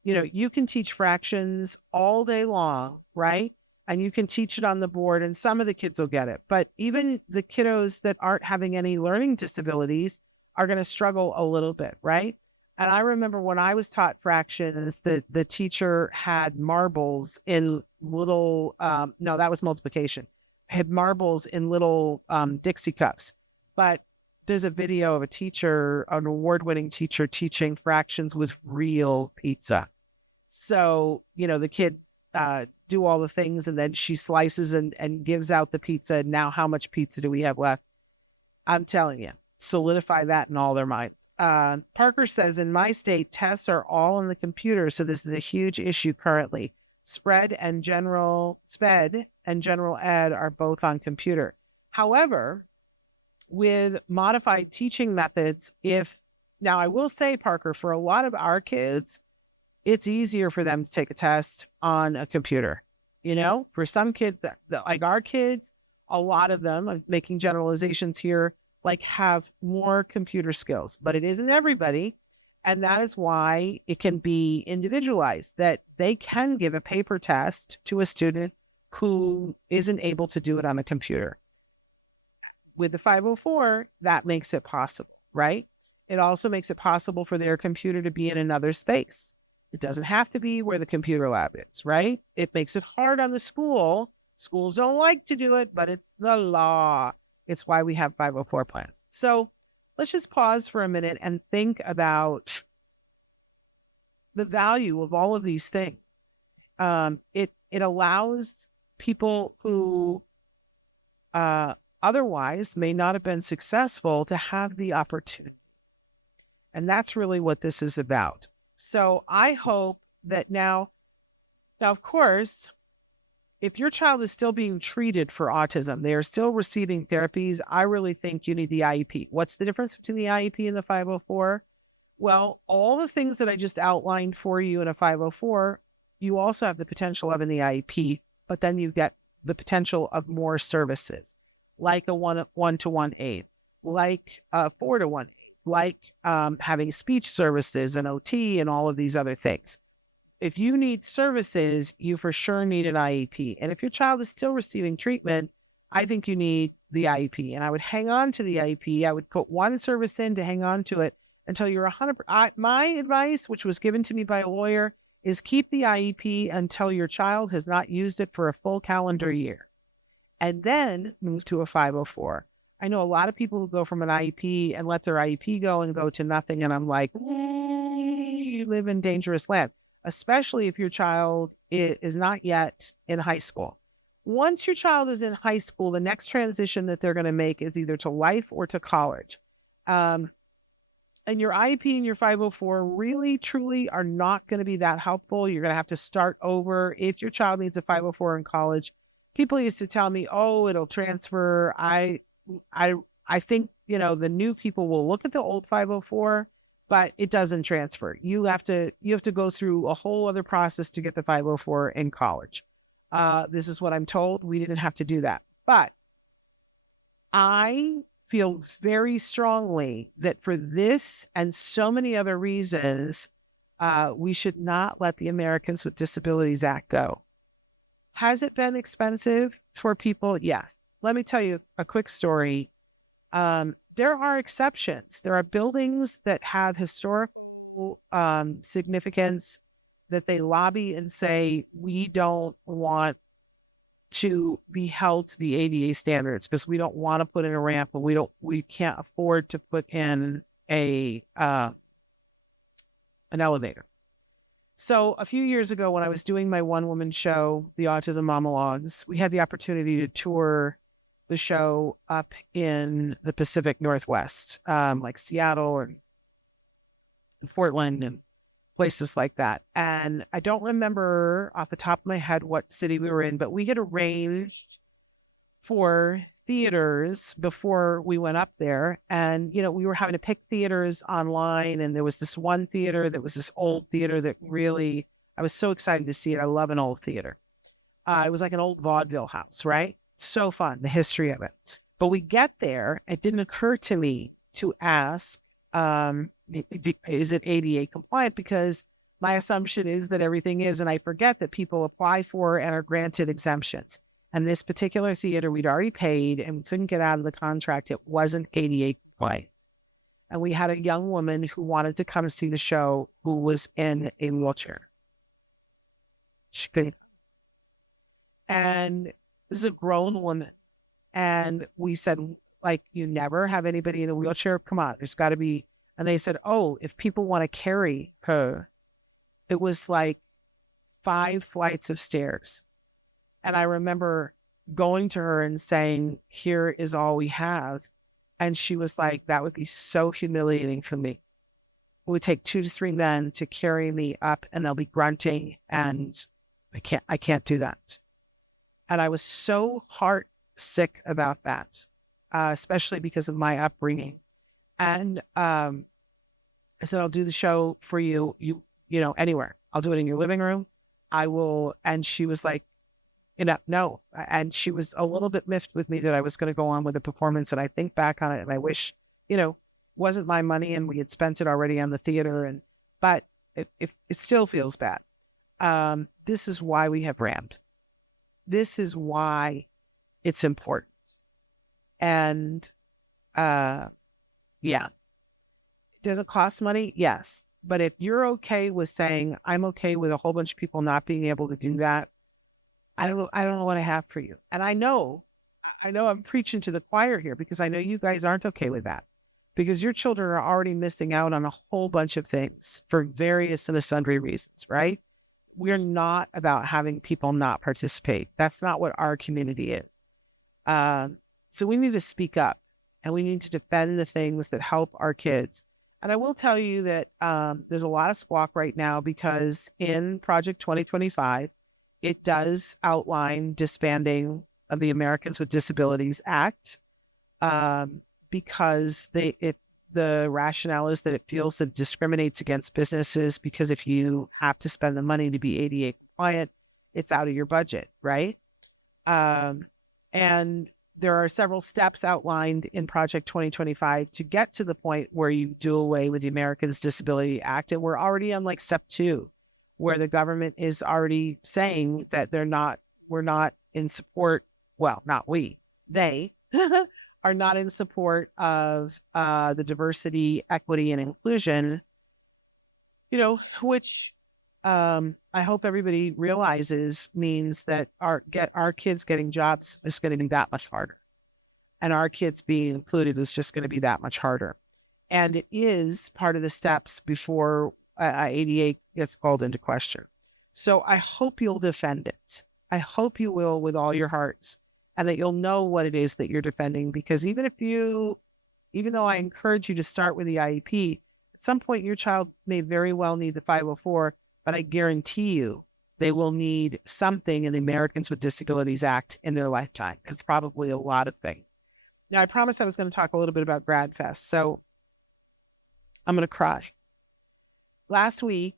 You can teach fractions all day long, right? And you can teach it on the board and some of the kids will get it. But even the kiddos that aren't having any learning disabilities are going to struggle a little bit, right? And I remember when I was taught fractions, the teacher had marbles in little, no, that was multiplication, had marbles in little Dixie cups. But there's a video of a teacher, an award-winning teacher, teaching fractions with real pizza. So, the kids do all the things and then she slices and gives out the pizza. Now, how much pizza do we have left? I'm telling you, solidify that in all their minds. Parker says, in my state, tests are all on the computer. So this is a huge issue currently. SPED and general ed are both on computer. However, with modified teaching methods, now I will say, Parker, for a lot of our kids, it's easier for them to take a test on a computer. For some kids that like our kids, a lot of them, I'm making generalizations here, have more computer skills, but it isn't everybody. And that is why it can be individualized, that they can give a paper test to a student who isn't able to do it on a computer. With the 504, that makes it possible, right? It also makes it possible for their computer to be in another space. It doesn't have to be where the computer lab is, right? It makes it hard on the school. Schools don't like to do it, but it's the law. It's why we have 504 plans. So let's just pause for a minute and think about the value of all of these things. It allows people who otherwise may not have been successful to have the opportunity. And that's really what this is about. So I hope that now, of course, If your child is still being treated for autism, they are still receiving therapies, I really think you need the IEP. What's the difference between the IEP and the 504? Well, all the things that I just outlined for you in a 504, you also have the potential of in the IEP, but then you get the potential of more services, like a one-to-one aid, like a 4-to-1, like having speech services and OT and all of these other things. If you need services, you for sure need an IEP. And if your child is still receiving treatment, I think you need the IEP. And I would hang on to the IEP. I would put one service in to hang on to it until you're 100%. My advice, which was given to me by a lawyer, is keep the IEP until your child has not used it for a full calendar year, and then move to a 504. I know a lot of people who go from an IEP and let their IEP go and go to nothing. And I'm like, you live in dangerous land, especially if your child is not yet in high school. Once your child is in high school, the next transition that they're going to make is either to life or to college. And your IEP and your 504 really, truly are not going to be that helpful. You're going to have to start over. If your child needs a 504 in college, people used to tell me, oh, it'll transfer. I think, the new people will look at the old 504, but it doesn't transfer. You have to go through a whole other process to get the 504 in college. This is what I'm told. We didn't have to do that. But I feel very strongly that for this and so many other reasons, we should not let the Americans with Disabilities Act go. Has it been expensive for people? Yes. Let me tell you a quick story. There are exceptions. There are buildings that have historical significance that they lobby and say, we don't want to be held to the ADA standards because we don't want to put in a ramp, but we can't afford to put in an elevator. So a few years ago, when I was doing my one-woman show, The Autism Monologues, we had the opportunity to tour the show up in the Pacific Northwest, like Seattle and Portland and places like that. And I don't remember off the top of my head what city we were in, but we had arranged for theaters before we went up there. And, we were having to pick theaters online. And there was this one theater that was this old theater that really, I was so excited to see it. I love an old theater. It was like an old vaudeville house, right? So fun, the history of it. But we get there, it didn't occur to me to ask, is it ADA compliant? Because my assumption is that everything is, and I forget that people apply for and are granted exemptions. And this particular theater, we'd already paid and we couldn't get out of the contract. It wasn't ADA compliant. And we had a young woman who wanted to come see the show who was in a wheelchair. She couldn't. And this is a grown woman. And we said, you never have anybody in a wheelchair? Come on, there's got to be. And they said, oh, if people want to carry her, it was like 5 flights of stairs. And I remember going to her and saying, here is all we have. And she was like, that would be so humiliating for me. It would take 2 to 3 men to carry me up and they'll be grunting. And I can't do that. And I was so heart sick about that, especially because of my upbringing. And I said, I'll do the show for you, anywhere. I'll do it in your living room. I will. And she was like, no. And she was a little bit miffed with me that I was going to go on with the performance. And I think back on it and I wish, wasn't my money and we had spent it already on the theater. But it still feels bad. This is why we have ramps. This is why it's important. And yeah. Does it cost money? Yes. But if you're okay with saying, I'm okay with a whole bunch of people not being able to do that, I don't know what I have for you. And I know I'm preaching to the choir here because I know you guys aren't okay with that because your children are already missing out on a whole bunch of things for various and sundry reasons, right? We're not about having people not participate. That's not what our community is. So we need to speak up and we need to defend the things that help our kids. And I will tell you that there's a lot of squawk right now because in Project 2025, it does outline disbanding of the Americans with Disabilities Act, um, because the rationale is that it feels that it discriminates against businesses because if you have to spend the money to be ADA compliant, it's out of your budget, right? Um, and there are several steps outlined in Project 2025 to get to the point where you do away with the Americans Disability Act. And we're already on like step 2, where the government is already saying that we're not in support. Well, not we, they are not in support of the diversity, equity, and inclusion, which I hope everybody realizes means that our kids getting jobs is going to be that much harder, and our kids being included is just going to be that much harder. And it is part of the steps before ADA gets called into question. So I hope you'll defend it. I hope you will with all your hearts, and that you'll know what it is that you're defending. Because even though I encourage you to start with the IEP, at some point your child may very well need the 504, but I guarantee you they will need something in the Americans with Disabilities Act in their lifetime. It's probably a lot of things. Now, I promised I was going to talk a little bit about Grad Fest, so I'm going to cry. Last week,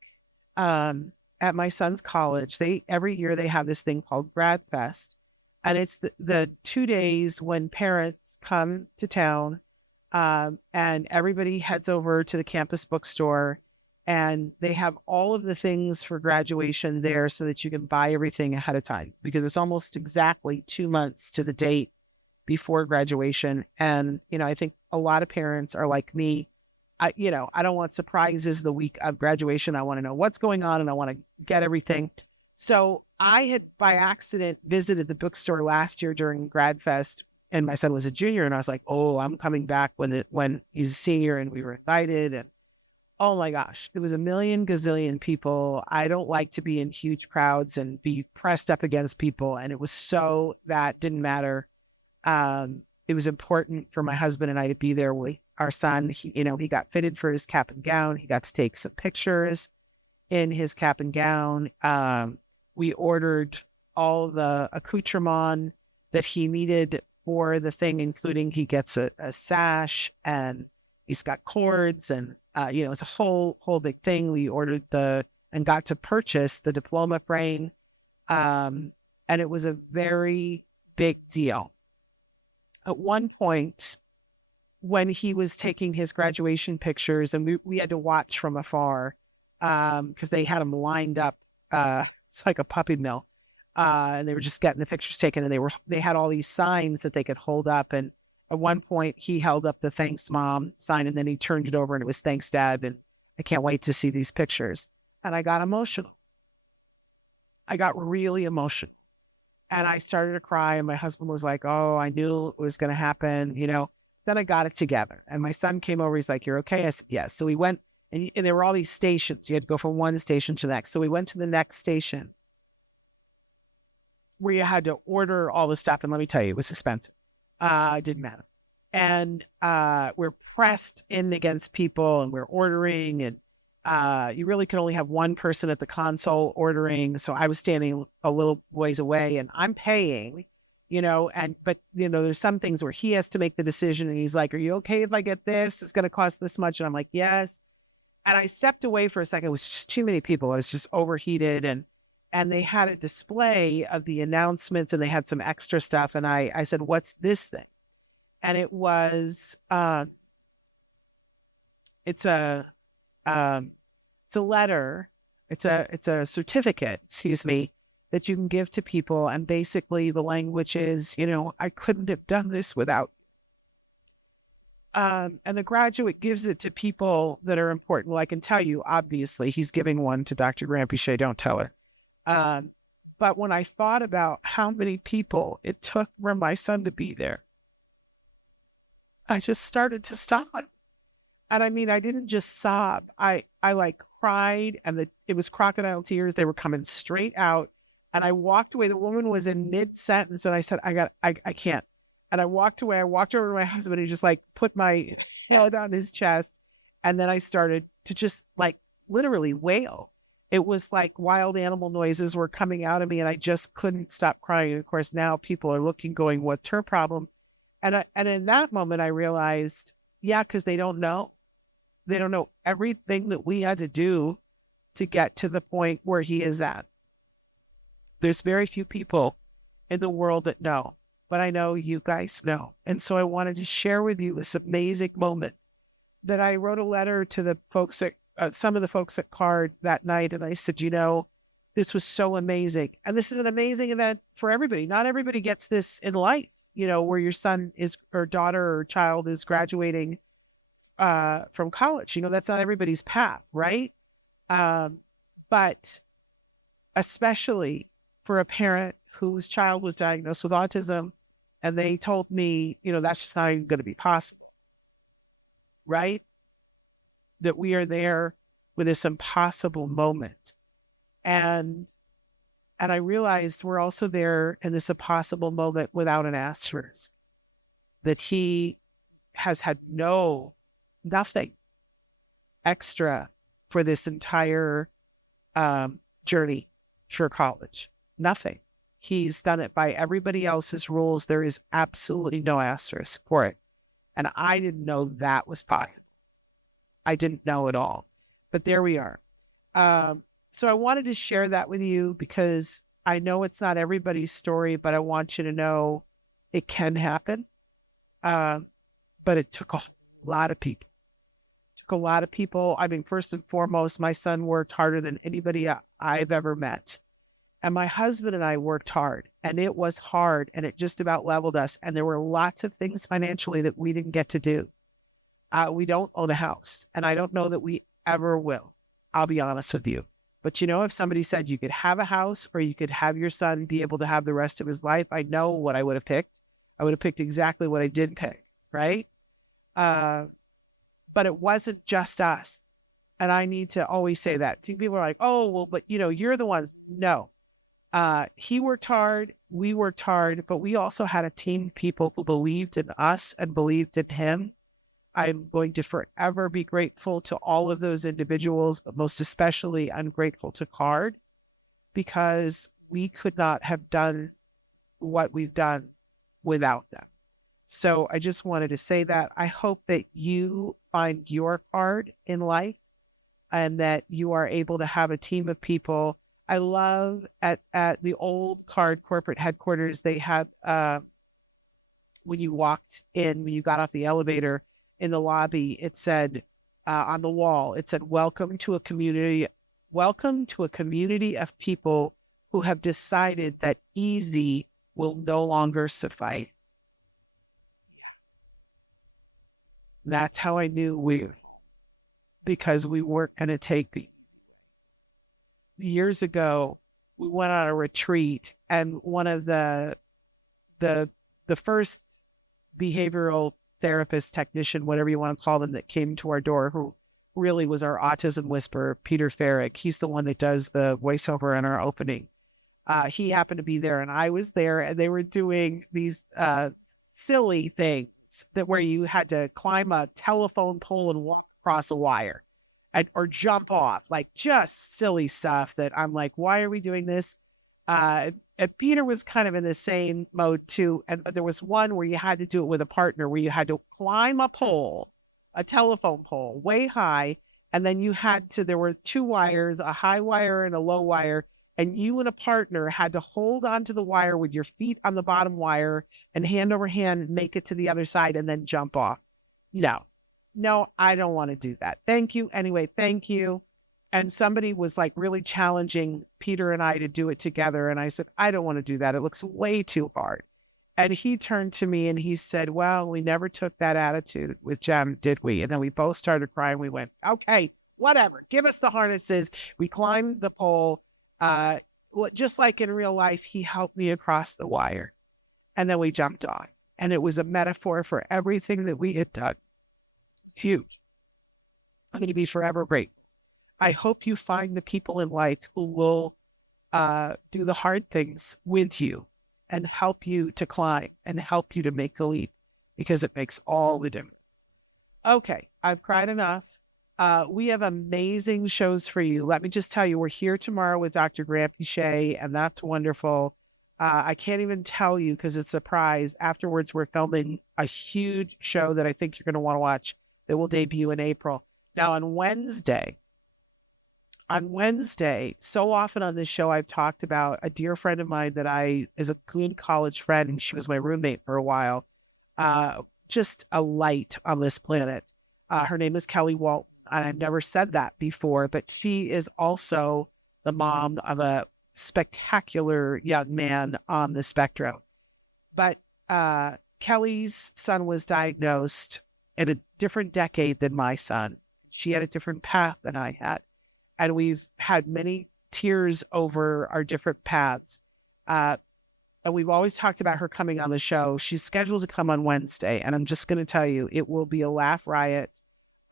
at my son's college, every year they have this thing called Grad Fest, and it's the 2 days when parents come to town, and everybody heads over to the campus bookstore, and they have all of the things for graduation there so that you can buy everything ahead of time, because it's almost exactly 2 months to the date before graduation. And, I think a lot of parents are like me. I don't want surprises the week of graduation. I want to know what's going on and I want to get everything. So I had by accident visited the bookstore last year during Grad Fest, and my son was a junior, and I was like, oh, I'm coming back when he's a senior, and we were excited. And oh my gosh, there was a million gazillion people. I don't like to be in huge crowds and be pressed up against people. And it was so that didn't matter. It was important for my husband and I to be there with our son. He got fitted for his cap and gown. He got to take some pictures in his cap and gown. We ordered all the accoutrement that he needed for the thing, including he gets a sash, and he's got cords, and it's a whole big thing. We ordered and got to purchase the diploma frame, and it was a very big deal. At one point, when he was taking his graduation pictures, and we had to watch from afar, because they had him lined up, it's like a puppy mill, and they were just getting the pictures taken, and they had all these signs that they could hold up. And at one point, he held up the "Thanks, Mom" sign, and then he turned it over, and it was "Thanks, Dad." And I can't wait to see these pictures. And I got emotional. I got really emotional. And I started to cry, and my husband was like, oh, I knew it was going to happen, Then I got it together. And my son came over. He's like, you're okay? I said, yes. So we went, and there were all these stations. You had to go from one station to the next. So we went to the next station where you had to order all the stuff. And let me tell you, it was expensive. It didn't matter. And we're pressed in against people, and we're ordering, and you really can only have one person at the console ordering. So I was standing a little ways away, and I'm paying, but there's some things where he has to make the decision, and he's like, are you okay if I get this? It's going to cost this much. And I'm like, yes. And I stepped away for a second. It was just too many people. I was just overheated, and they had a display of the announcements, and they had some extra stuff. And I said, what's this thing? And it was, it's a letter. It's a certificate, excuse me, that you can give to people. And basically the language is, I couldn't have done this without. And the graduate gives it to people that are important. Well, I can tell you, obviously, he's giving one to Dr. Grampiche. Don't tell her. But when I thought about how many people it took for my son to be there, I just started to sob. And I mean, I didn't just sob. I like cried, and it was crocodile tears. They were coming straight out. And I walked away. The woman was in mid-sentence, and I said, I can't. And I walked away. I walked over to my husband, and he just like put my head on his chest. And then I started to just like literally wail. It was like wild animal noises were coming out of me and I just couldn't stop crying. And of course, now people are looking, going, what's her problem? And in that moment, I realized, yeah, because they don't know. They don't know everything that we had to do to get to the point where he is at. There's very few people in the world that know, but I know you guys know. And so I wanted to share with you this amazing moment that I wrote a letter to the folks at some of the folks at Card that night. And I said, this was so amazing. And this is an amazing event for everybody. Not everybody gets this in life, where your son is or daughter or child is graduating from college. That's not everybody's path, right? But especially for a parent whose child was diagnosed with autism and they told me, that's just not even going to be possible, right? That we are there with this impossible moment. And I realized we're also there in this impossible moment without an asterisk, that he has had nothing extra for this entire journey for college. Nothing. He's done it by everybody else's rules. There is absolutely no asterisk for it. And I didn't know that was possible. I didn't know at all. But there we are. So I wanted to share that with you because I know it's not everybody's story, but I want you to know it can happen. But it took a lot of people. I mean, first and foremost, my son worked harder than anybody I've ever met. And my husband and I worked hard, and it was hard, and it just about leveled us. And there were lots of things financially that we didn't get to do. We don't own a house, and I don't know that we ever will. I'll be honest with you. But if somebody said you could have a house or you could have your son be able to have the rest of his life, I know what I would have picked. I would have picked exactly what I did pick, right? But it wasn't just us. And I need to always say that. People are like, oh, well, but you're the ones. No. He worked hard, we worked hard, but we also had a team of people who believed in us and believed in him. I'm going to forever be grateful to all of those individuals, but most especially I'm grateful to Card because we could not have done what we've done without them. So I just wanted to say that. I hope that you find your Card in life and that you are able to have a team of people. I love at the old Card corporate headquarters, they have, when you got off the elevator in the lobby, it said on the wall, it said, welcome to a community of people who have decided that easy will no longer suffice. That's how I knew because we weren't going to take these. Years ago, we went on a retreat, and one of the first behavioral therapist, technician, whatever you want to call them, that came to our door, who really was our autism whisperer, Peter Farrick. He's the one that does the voiceover in our opening. He happened to be there, and I was there, and they were doing these silly things where you had to climb a telephone pole and walk across a wire. Or jump off, like just silly stuff that I'm like, why are we doing this? And Peter was kind of in the same mode too. And there was one where you had to do it with a partner, where you had to climb a telephone pole way high. And then there were two wires, a high wire and a low wire. And you and a partner had to hold onto the wire with your feet on the bottom wire and hand over hand, make it to the other side and then jump off. No, I don't want to do that. Thank you. Anyway, thank you. And somebody was like really challenging Peter and I to do it together. And I said, I don't want to do that. It looks way too hard. And he turned to me and he said, well, we never took that attitude with Jem, did we? And then we both started crying. We went, okay, whatever. Give us the harnesses. We climbed the pole. Just like in real life, he helped me across the wire. And then we jumped on. And it was a metaphor for everything that we had done. Huge. I'm going to be forever grateful. I hope you find the people in life who will do the hard things with you and help you to climb and help you to make the leap, because it makes all the difference. Okay, I've cried enough. We have amazing shows for you. Let me just tell you, we're here tomorrow with Dr. Grant Pichet, and that's wonderful. I can't even tell you because it's a surprise. Afterwards, we're filming a huge show that I think you're going to want to watch that will debut in April. Now, on Wednesday, so often on this show, I've talked about a dear friend of mine that is a good college friend, and she was my roommate for a while. Just a light on this planet. Her name is Kelly Walt. And I've never said that before, but she is also the mom of a spectacular young man on the spectrum. But Kelly's son was diagnosed in a different decade than my son. She had a different path than I had. And we've had many tears over our different paths. And we've always talked about her coming on the show. She's scheduled to come on Wednesday. And I'm just going to tell you, it will be a laugh riot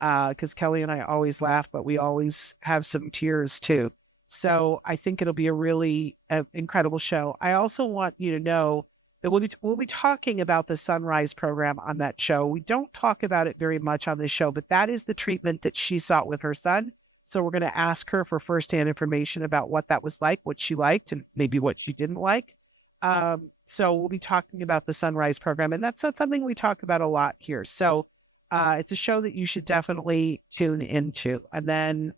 because Kelly and I always laugh, but we always have some tears too. So I think it'll be a really incredible show. I also want you to know that we'll be talking about the Sunrise program on that show. We don't talk about it very much on this show, but that is the treatment that she sought with her son. So we're going to ask her for firsthand information about what that was like, what she liked, and maybe what she didn't like. So we'll be talking about the Sunrise program, and that's not something we talk about a lot here. So it's a show that you should definitely tune into. And then,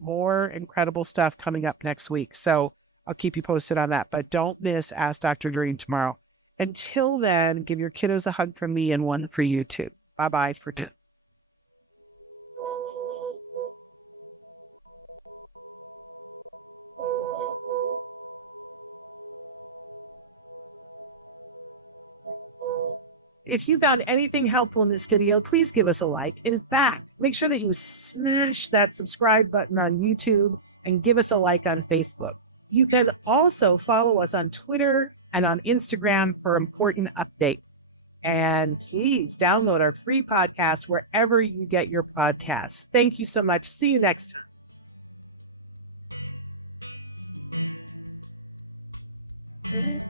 more incredible stuff coming up next week. So I'll keep you posted on that. But don't miss Ask Dr. Green tomorrow. Until then, give your kiddos a hug from me and one for you too. Bye-bye for today. If you found anything helpful in this video, please give us a like. In fact, make sure that you smash that subscribe button on YouTube and give us a like on Facebook. You can also follow us on Twitter and on Instagram for important updates. And please download our free podcast wherever you get your podcasts. Thank you so much. See you next time.